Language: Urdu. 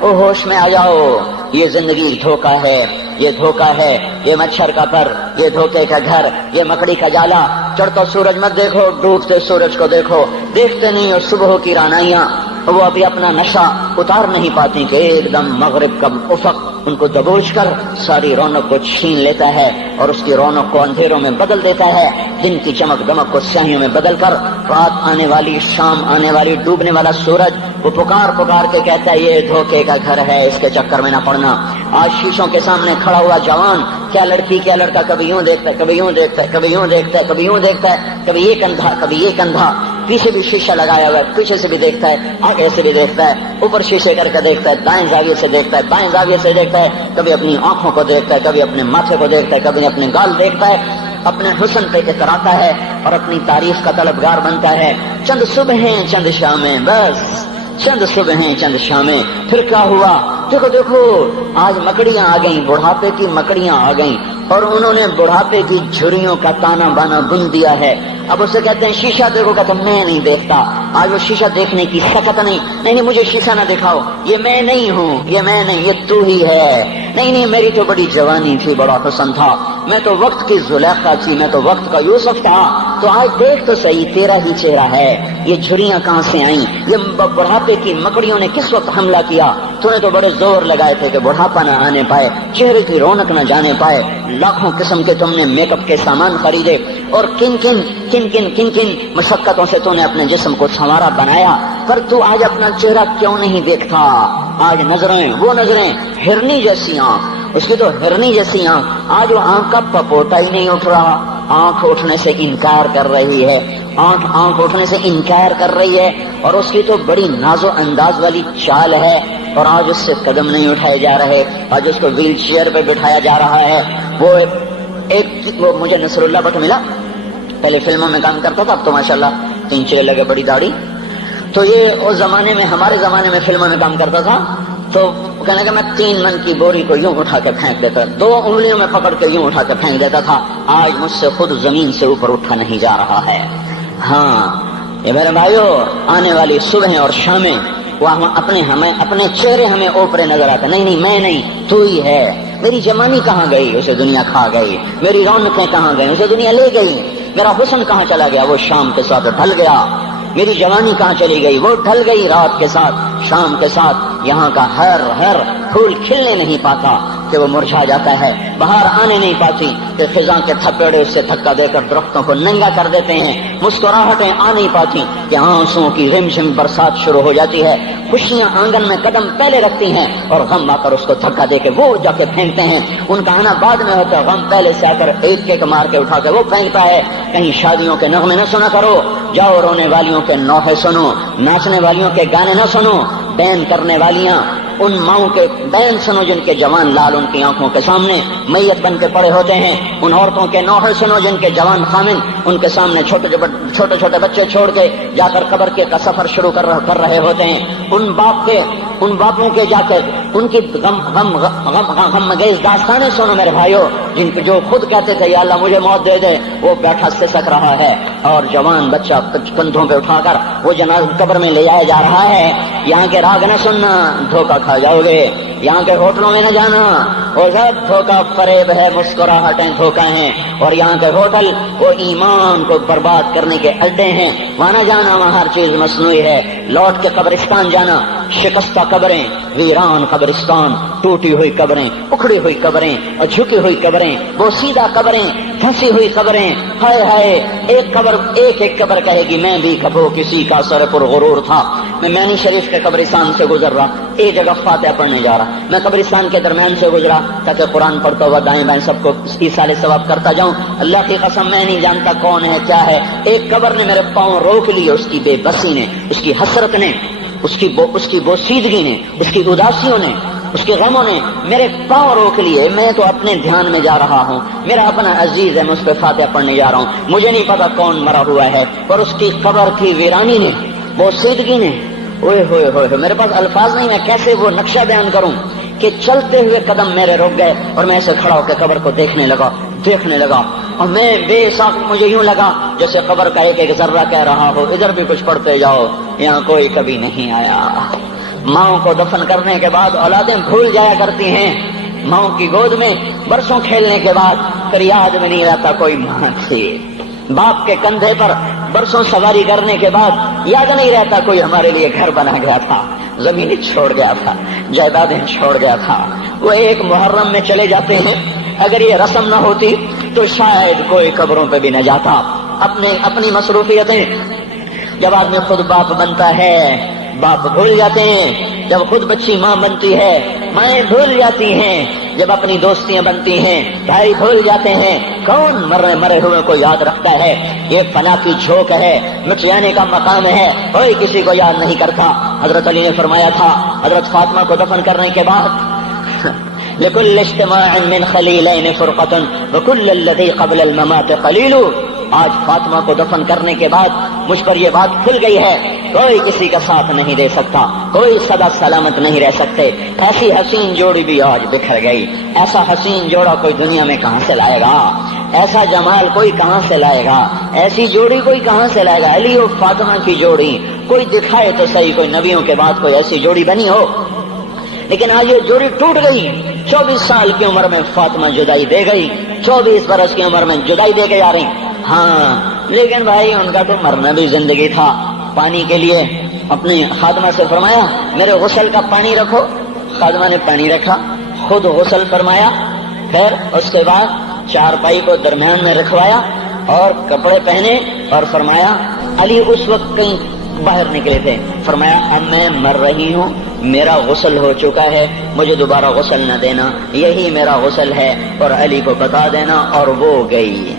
او ہوش میں آ جاؤ، یہ زندگی دھوکا ہے، یہ دھوکا ہے، یہ مچھر کا پر، یہ دھوکے کا گھر، یہ مکڑی کا جالا۔ چڑھتا سورج مت دیکھو، ڈوبتے سورج کو دیکھو، دیکھتے نہیں اور صبح کی رانائیاں وہ ابھی اپنا نشہ اتار نہیں پاتی کہ ایک دم مغرب کا افق ان کو دبوچ کر ساری رونق کو چھین لیتا ہے اور اس کی رونق کو اندھیروں میں بدل دیتا ہے، دن کی چمک دمک کو سیاہیوں میں بدل کر رات آنے والی، شام آنے والی، ڈوبنے والا سورج وہ پکار پکار کے کہتا ہے یہ دھوکے کا گھر ہے، اس کے چکر میں نہ پڑنا۔ آج شیشوں کے سامنے کھڑا ہوا جوان کیا لڑکی کیا لڑکا کبھی یوں دیکھتا ہے، کبھی یوں دیکھتا ہے، کبھی یوں دیکھتا ہے، کبھی یوں دیکھتا ہے، کبھی یہ کندھا کبھی یہ کندھا، پیچھے بھی شیشہ لگایا ہوا ہے، پیچھے سے بھی دیکھتا ہے، آگے سے بھی دیکھتا ہے، اوپر شیشے کر کے دیکھتا ہے، دائیں زاویے سے دیکھتا ہے، بائیں زاویے سے دیکھتا ہے، کبھی اپنی آنکھوں کو دیکھتا ہے، کبھی اپنے ماتھے کو دیکھتا ہے، کبھی اپنے گال دیکھتا ہے، اپنے حسن پہ اتراتا ہے اور اپنی تعریف کا طلبگار بنتا ہے۔ چند صبحیں چند شامیں، بس چند صبحیں چند شامیں، پھر کیا ہوا؟ دیکھو دیکھو آج مکڑیاں آ گئیں، بڑھاپے کی مکڑیاں آ گئیں اور انہوں نے بڑھاپے کی جھریوں کا تانا بانا بن دیا ہے۔ اب اسے کہتے ہیں شیشہ دیکھو، کہتا میں نہیں دیکھتا۔ آج وہ شیشہ دیکھنے کی سکت نہیں مجھے شیشہ نہ دکھاؤ، یہ میں نہیں ہوں، یہ میں نہیں، یہ تو ہی ہے۔ نہیں میری تو بڑی جوانی تھی، بڑا حسن تھا، میں تو وقت کی زلیخا تھی، میں تو وقت کا یوسف تھا۔ تو آج دیکھ تو صحیح، تیرا ہی چہرہ ہے، یہ جھریاں کہاں سے آئیں؟ یہ بڑھاپے کی مکڑیوں نے کس وقت حملہ کیا؟ تو نے تو بڑے زور لگائے تھے کہ بڑھاپا نہ آنے پائے، چہرے کی رونق نہ جانے پائے، لاکھوں قسم کے تم نے میک اپ کے سامان خریدے اور کن کن مشقتوں سے تو نے اپنے جسم کو سنوارا بنایا، پر تو آج اپنا چہرہ کیوں نہیں دیکھتا؟ آج نظریں، وہ نظریں ہرنی جیسی آنکھ، اس کی تو ہرنی جیسی آنکھ، آج وہ آنکھ کا پپوٹا ہی نہیں اٹھ رہا، آنکھ اٹھنے سے انکار کر رہی ہے، آنکھ اٹھنے سے انکار کر رہی ہے، اور اس کی تو بڑی ناز و انداز والی چال ہے، اور آج اس سے قدم نہیں اٹھائے جا رہے، آج اس کو ویل چیئر پہ بٹھایا جا رہا ہے۔ وہ مجھے نصر اللہ بٹ ملا، پہلے فلموں میں کام کرتا تھا، اب تو ماشاءاللہ 3 لگے، بڑی داڑھی۔ تو یہ اس زمانے میں، ہمارے زمانے میں فلموں میں کام کرتا تھا، تو کہنے کہ میں 3 من کی بوری کو یوں اٹھا کے پھینک دیتا، 2 انگلیوں میں پکڑ کے یوں اٹھا کے پھینک دیتا تھا، آج مجھ سے خود زمین سے اوپر اٹھا نہیں جا رہا ہے۔ ہاں یہ میرے بھائیو، آنے والی صبح اور شامیں وہ اپنے چہرے ہمیں اوپرے نظر آتے، نہیں میں نہیں، تو ہی ہے۔ میری جوانی کہاں گئی؟ اسے دنیا کھا گئی۔ میری رونقیں کہاں گئی؟ اسے دنیا لے گئی۔ میرا حسن کہاں چلا گیا؟ وہ شام کے ساتھ ڈھل گیا۔ میری جوانی کہاں چلی گئی؟ وہ ڈھل گئی رات کے ساتھ، شام کے ساتھ۔ یہاں کا ہر پھول کھلنے نہیں پاتا کہ وہ مرجھا جاتا ہے، بہار آنے نہیں پاتی کہ خزاں کے تھپیڑے سے دھکا دے کر درختوں کو ننگا کر دیتے ہیں، مسکراہٹیں آ نہیں پاتی کہ آنسوؤں کی رمجم برسات شروع ہو جاتی ہے، خوشیاں آنگن میں قدم پہلے رکھتی ہیں اور غم آ کر اس کو دھکا دے کے وہ جا کے پھینکتے ہیں۔ ان کا آنا بعد میں ہوتا ہے، غم پہلے سے آ کر ایک مار کے اٹھا کے وہ پھینکتا ہے۔ کہیں شادیوں کے نغمے نہ سنا کرو، جاؤ رونے والیوں کے نوحے سنو، ناچنے والیوں کے گانے نہ سنو، بین کرنے والیاں ان ماؤں کے بین سنو جن کے جوان لال ان کی آنکھوں کے سامنے میت بن کے پڑے ہوتے ہیں، ان عورتوں کے نوحے سنو جن کے جوان خامن ان کے سامنے چھوٹے چھوٹے بچے چھوڑ کے جا کر قبر کے کا سفر شروع کر رہے ہوتے ہیں، ان باپوں کے جا کر ان کی غم گیز داستانیں سنو میرے بھائیو، جن کے جو خود کہتے تھے یا اللہ مجھے موت دے دے، وہ بیٹھا سسک رہا ہے اور جوان بچہ کندھوں پہ اٹھا کر وہ جنازہ قبر میں لے جایا جا رہا ہے۔ یہاں کے راگ نہ سننا، دھوکہ کھا جاؤ گے۔ یہاں کے ہوٹلوں میں نہ جانا، وہ سب دھوکہ فریب ہے، مسکراہٹیں دھوکہ ہیں، اور یہاں کے ہوٹل وہ ایمان کو برباد کرنے کے اڈے ہیں، وہاں نہ جانا، وہاں ہر چیز مصنوعی ہے۔ لوٹ کے قبرستان جانا، شکستہ قبریں، ویران قبرستان، ٹوٹی ہوئی قبریں، اکھڑی ہوئی قبریں اور جھکی ہوئی قبریں، بوسیدہ قبریں، پھنسی ہوئی قبریں، ہائے ہائے، ایک قبر کہے گی میں بھی کبھو کسی کا سر پر غرور تھا۔ میں مینی شریف کے قبرستان سے گزر رہا، ایک جگہ فاتحہ پڑھنے جا رہا، میں قبرستان کے درمیان سے گزرا تاکہ قرآن پڑھتا ہوا دائیں بائیں سب کو ایصال ثواب کرتا جاؤں۔ اللہ کی قسم میں نہیں جانتا کون ہے کیا ہے، ایک قبر نے میرے پاؤں روک لیے، اس کی بے بسی نے، اس کی حسرت نے، اس کی بوسیدگی نے، اس کی اداسیوں نے، اس کے غموں نے میرے پاؤں روک لیے۔ میں تو اپنے دھیان میں جا رہا ہوں، میرا اپنا عزیز ہے، میں اس پہ فاتحہ پڑھنے جا رہا ہوں، مجھے نہیں پتا کون مرا ہوا ہے، اور اس کی قبر کی ویرانی نے، بوسیدگی نے، اوئے ہوئے ہوئے، میرے پاس الفاظ نہیں، میں کیسے وہ نقشہ بیان کروں کہ چلتے ہوئے قدم میرے رک گئے اور میں ایسے کھڑا ہو کے قبر کو دیکھنے لگا، اور میں بے ساخ، مجھے یوں لگا جیسے قبر کا ایک ذرہ کہہ رہا ہو ادھر بھی کچھ پڑھتے جاؤ، یہاں کوئی کبھی نہیں آیا، ماؤں کو دفن کرنے کے بعد اولادیں بھول جایا کرتی ہیں، ماؤں کی گود میں برسوں کھیلنے کے بعد پھر یاد میں نہیں رہتا کوئی ماں تھی، باپ کے کندھے پر برسوں سواری کرنے کے بعد یاد نہیں رہتا کوئی ہمارے لیے گھر بنا گیا تھا، زمینیں چھوڑ گیا تھا، جائیدادیں چھوڑ گیا تھا۔ وہ ایک محرم میں چلے جاتے ہیں، اگر یہ رسم نہ ہوتی تو شاید کوئی قبروں پہ بھی نہ جاتا۔ اپنی مصروفیتیں، جب آدمی خود باپ بنتا ہے باپ بھول جاتے ہیں، جب خود بچی ماں بنتی ہے مائیں بھول جاتی ہیں، جب اپنی دوستیاں بنتی ہیں بھائی بھول جاتے ہیں، کون مرے ہوئے کو یاد رکھتا ہے؟ یہ فنا کی جھوک ہے، مٹ جانے کا مقام ہے، کوئی کسی کو یاد نہیں کرتا۔ حضرت علی نے فرمایا تھا حضرت فاطمہ کو دفن کرنے کے بعد لكل اجتماع من خلیلین فرقۃ وكل الذی قبل الممات قلیل۔ آج فاطمہ کو دفن کرنے کے بعد مجھ پر یہ بات کھل گئی ہے، کوئی کسی کا ساتھ نہیں دے سکتا، کوئی سدا سلامت نہیں رہ سکتے۔ ایسی حسین جوڑی بھی آج بکھر گئی، ایسا حسین جوڑا کوئی دنیا میں کہاں سے لائے گا؟ ایسا جمال کوئی کہاں سے لائے گا؟ ایسی جوڑی کوئی کہاں سے لائے گا؟ علی اور فاطمہ کی جوڑی کوئی دکھائے تو صحیح، کوئی نبیوں کے بعد کوئی ایسی جوڑی بنی ہو۔ لیکن آج یہ جوڑی ٹوٹ گئی۔ 24 سال کی عمر میں فاطمہ جدائی دے گئی، 24 برس کی عمر میں جدائی دے کے جا رہی۔ ہاں لیکن بھائی ان کا تو مرنا بھی زندگی تھا۔ پانی کے لیے اپنی خادمہ سے فرمایا میرے غسل کا پانی رکھو، خادمہ نے پانی رکھا، خود غسل فرمایا، پھر اس کے بعد چارپائی کو درمیان میں رکھوایا اور کپڑے پہنے اور فرمایا علی اس وقت کہیں باہر نکلے تھے، فرمایا اب میں مر رہی ہوں، میرا غسل ہو چکا ہے، مجھے دوبارہ غسل نہ دینا، یہی میرا غسل ہے اور علی کو بتا دینا، اور وہ گئی۔